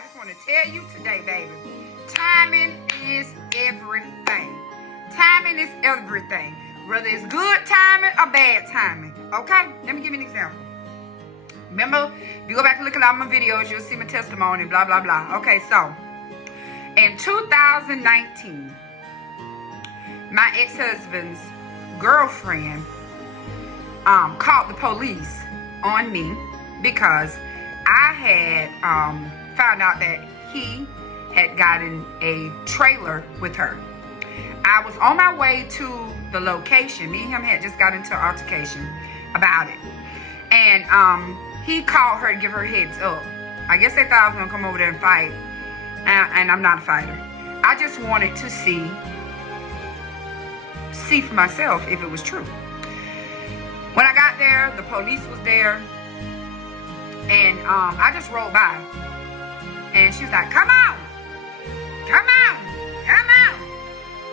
I just want to tell you today, baby, timing is everything. Timing is everything. Whether it's good timing or bad timing. Okay? Let me give you an example. Remember, if you go back and look at all my videos, you'll see my testimony, blah, blah, blah. Okay, so in 2019, my ex-husband's girlfriend called the police on me because I had found out that he had gotten a trailer with her. I was on my way to the location. Me and him had just got into an altercation about it. And he called her to give her heads up. I guess they thought I was going to come over there and fight. And I'm not a fighter. I just wanted to see for myself if it was true. When I got there, the police was there. And I just rolled by. And she was like, come on. Come on. Come on.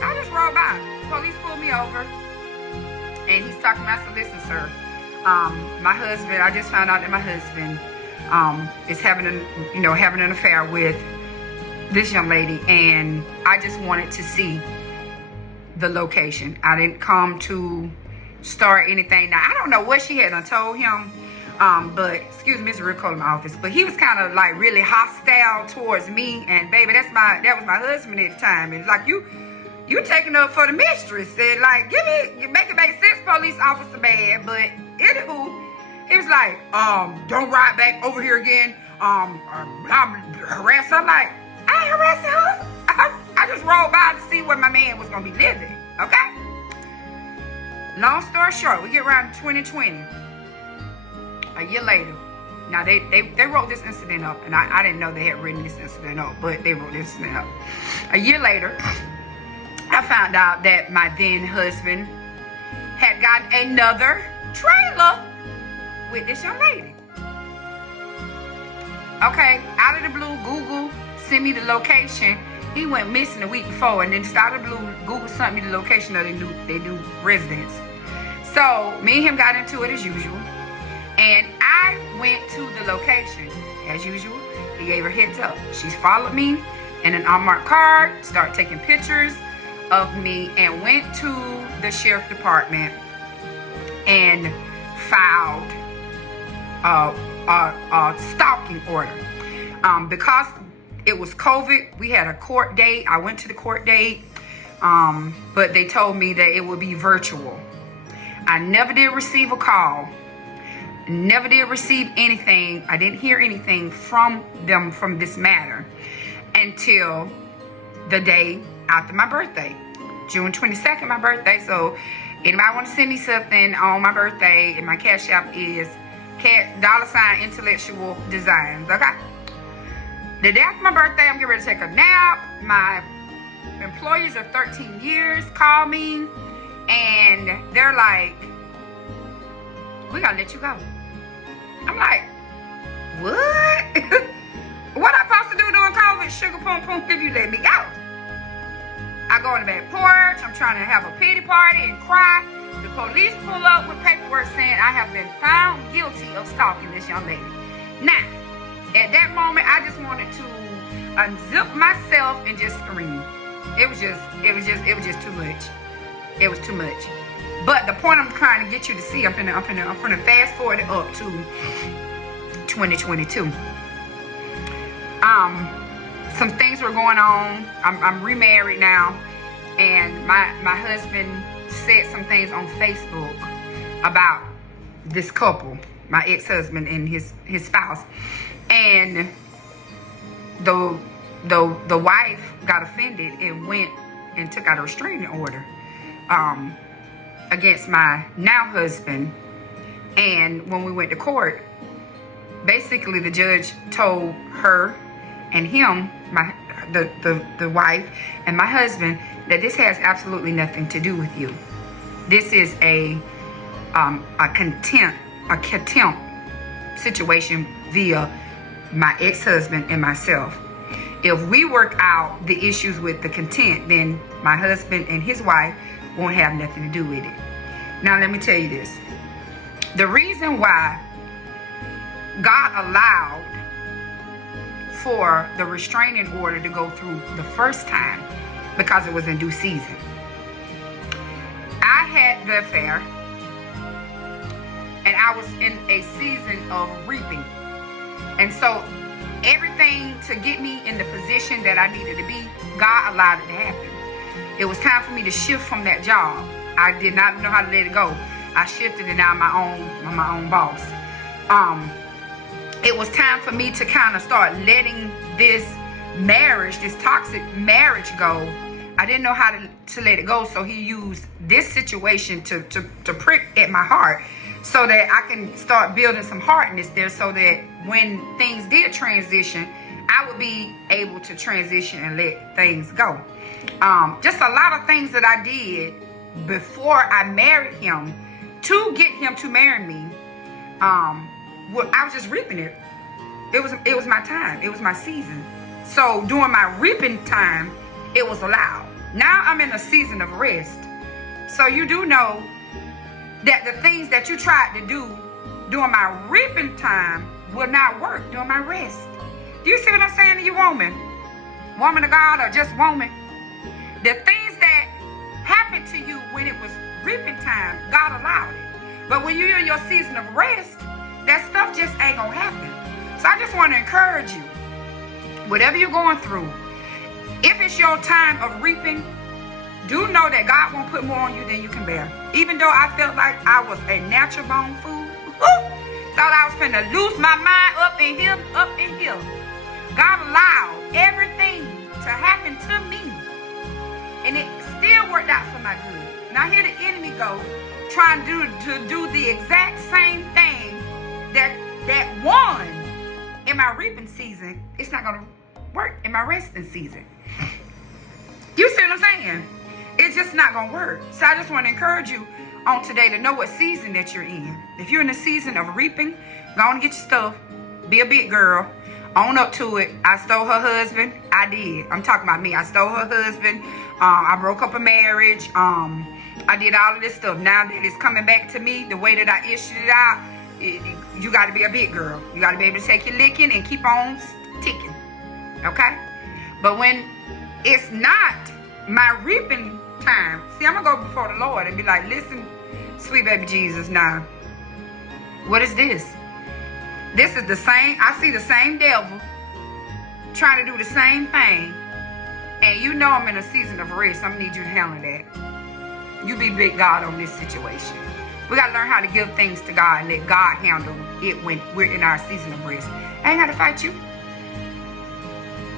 So I just rolled by. The police pulled me over. And he's talking about, so listen, sir. My husband, I just found out that my husband is having an affair with this young lady, and I just wanted to see the location. I didn't come to start anything. Now, I don't know what she had done told him, but excuse me, it's real cold in my office, but he was kind of like really hostile towards me, and baby, that was my husband at the time. And like, you taking up for the mistress, and like, make it make sense, police officer bad. But anywho, he was like, don't ride back over here again. I'm harassed. I'm like, I ain't harassing her. I just rolled by to see where my man was gonna be living. Okay. Long story short, we get around 2020. A year later. Now they wrote this incident up, and I didn't know they had written this incident up, but they wrote this incident up. A year later, I found out that my then husband had gotten another trailer with this young lady. Okay, out of the blue, Google sent me the location. He went missing a week before, and then just out of the blue, Google sent me the location of their new residence. So me and him got into it as usual, and I went to the location as usual. He gave her heads up. She's followed me in an unmarked car, started taking pictures of me, and went to the sheriff department and filed a stalking order. Because it was COVID, we had a court date. I went to the court date, but they told me that it would be virtual. I never did receive a call. Never did receive anything. I didn't hear anything from them from this matter until the day after my birthday. June 22nd, my birthday. So anybody want to send me something on my birthday, and my cash app is $intellectual designs. Okay. The day after my birthday, I'm getting ready to take a nap. My employees of 13 years call me, and they're like, we gotta let you go. I'm like, what? What I supposed to do during COVID? Sugar pum pum if you let me go. I go on the back porch. I'm trying to have a pity party and cry. The police pull up with paperwork saying I have been found guilty of stalking this young lady. Now, at that moment, I just wanted to unzip myself and just scream. It was just too much. It was too much. But the point I'm trying to get you to see, I'm finna fast forward it up to 2022. Some things were going on. I'm remarried now, and my husband said some things on Facebook about this couple, my ex-husband and his spouse. And the wife got offended and went and took out a restraining order against my now husband. And when we went to court, basically the judge told her and him, the wife and my husband, that this has absolutely nothing to do with you. This is a contempt situation via my ex-husband and myself. If we work out the issues with the contempt, then my husband and his wife won't have nothing to do with it. Now let me tell you this. The reason why God allowed for the restraining order to go through the first time because it was in due season. I had the affair, and I was in a season of reaping. And so everything to get me in the position that I needed to be, God allowed it to happen. It was time for me to shift from that job. I did not know how to let it go. I shifted and now I'm my own boss. It was time for me to kind of start letting this marriage, this toxic marriage go. I didn't know how to let it go, so he used this situation to prick at my heart so that I can start building some hardness there, so that when things did transition, I would be able to transition and let things go. Just a lot of things that I did before I married him to get him to marry me. I was just reaping it. It was my time. It was my season. So during my reaping time, it was allowed. Now I'm in a season of rest. So you do know that the things that you tried to do during my reaping time will not work during my rest. Do you see what I'm saying to you, woman? Woman of God, or just woman? The things that happened to you when it was reaping time, God allowed it. But when you're in your season of rest, that stuff just ain't gonna happen. So I just want to encourage you, whatever you're going through, if it's your time of reaping, do know that God won't put more on you than you can bear. Even though I felt like I was a natural born fool, thought I was finna lose my mind up in here. God allowed everything to happen to me, and it still worked out for my good. Now here the enemy go, trying to do the exact same thing that won in my reaping season. It's not gonna work in my resting season. You see what I'm saying? It's just not gonna work. So I just want to encourage you on today to know what season that you're in. If you're in a season of reaping, go on and get your stuff. Be a big girl. Own up to it. I stole her husband. I did. I'm talking about me. I stole her husband. I broke up a marriage. I did all of this stuff. Now that it's coming back to me, the way that I issued it out, you got to be a big girl. You got to be able to take your licking and keep on ticking. Okay? But when it's not my reaping time, see, I'm going to go before the Lord and be like, listen, sweet baby Jesus, now, what is this? This is the same. I see the same devil trying to do the same thing. And you know I'm in a season of rest. I'm going to need you to handle that. You be big God on this situation. We got to learn how to give things to God and let God handle it when we're in our season of rest. I ain't got to fight you.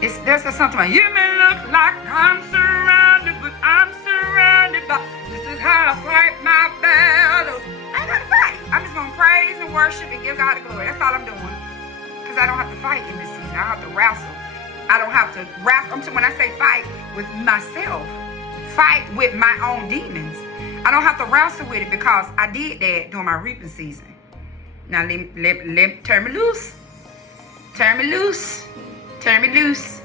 There's something like, you may look like I'm surrounded, but I'm surrounded by, this is how I fight my battles. I ain't got to fight. I'm just going to praise and worship and give God the glory. That's all I'm doing. Because I don't have to fight in this season. I don't have to wrestle. I don't have to wrestle. When I say fight with myself, fight with my own demons. I don't have to wrestle with it because I did that during my reaping season. Now let turn me loose. Turn me loose. Turn me loose.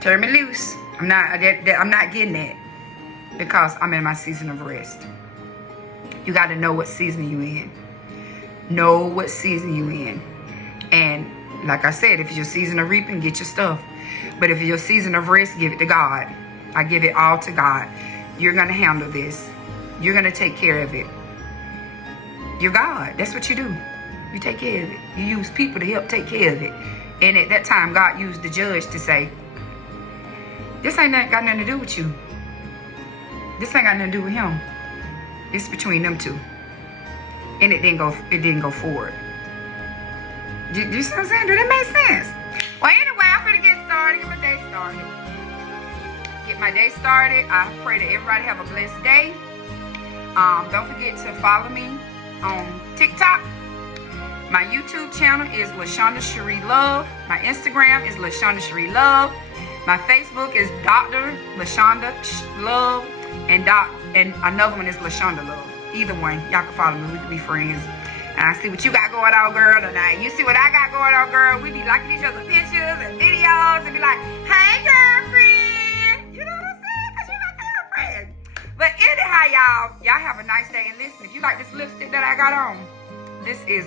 Turn me loose. I'm not getting that because I'm in my season of rest. You got to know what season you in. Know what season you in. And like I said, if it's your season of reaping, get your stuff. But if it's your season of rest, give it to God. I give it all to God. You're going to handle this. You're going to take care of it. You're God. That's what you do. You take care of it. You use people to help take care of it. And at that time, God used the judge to say, this ain't got nothing to do with you. This ain't got nothing to do with him. It's between them two. And it didn't go forward. Do you see what I'm saying? Do that make sense? Well, anyway, I'm going to get started. Get my day started. Get my day started. I pray that everybody have a blessed day. Don't forget to follow me on TikTok. My YouTube channel is LaShonda Cherie Love. My Instagram is LaShonda Cherie Love. My Facebook is Dr. LaShonda Love. And another one is LaShonda Love. Either one, y'all can follow me. We can be friends. And I see what you got going on, girl, tonight. You see what I got going on, girl. We be liking each other's pictures and videos and be like, hey, girlfriend. You know what I'm saying? Because you're my girlfriend. But anyhow, y'all have a nice day. And listen, if you like this lipstick that I got on, this is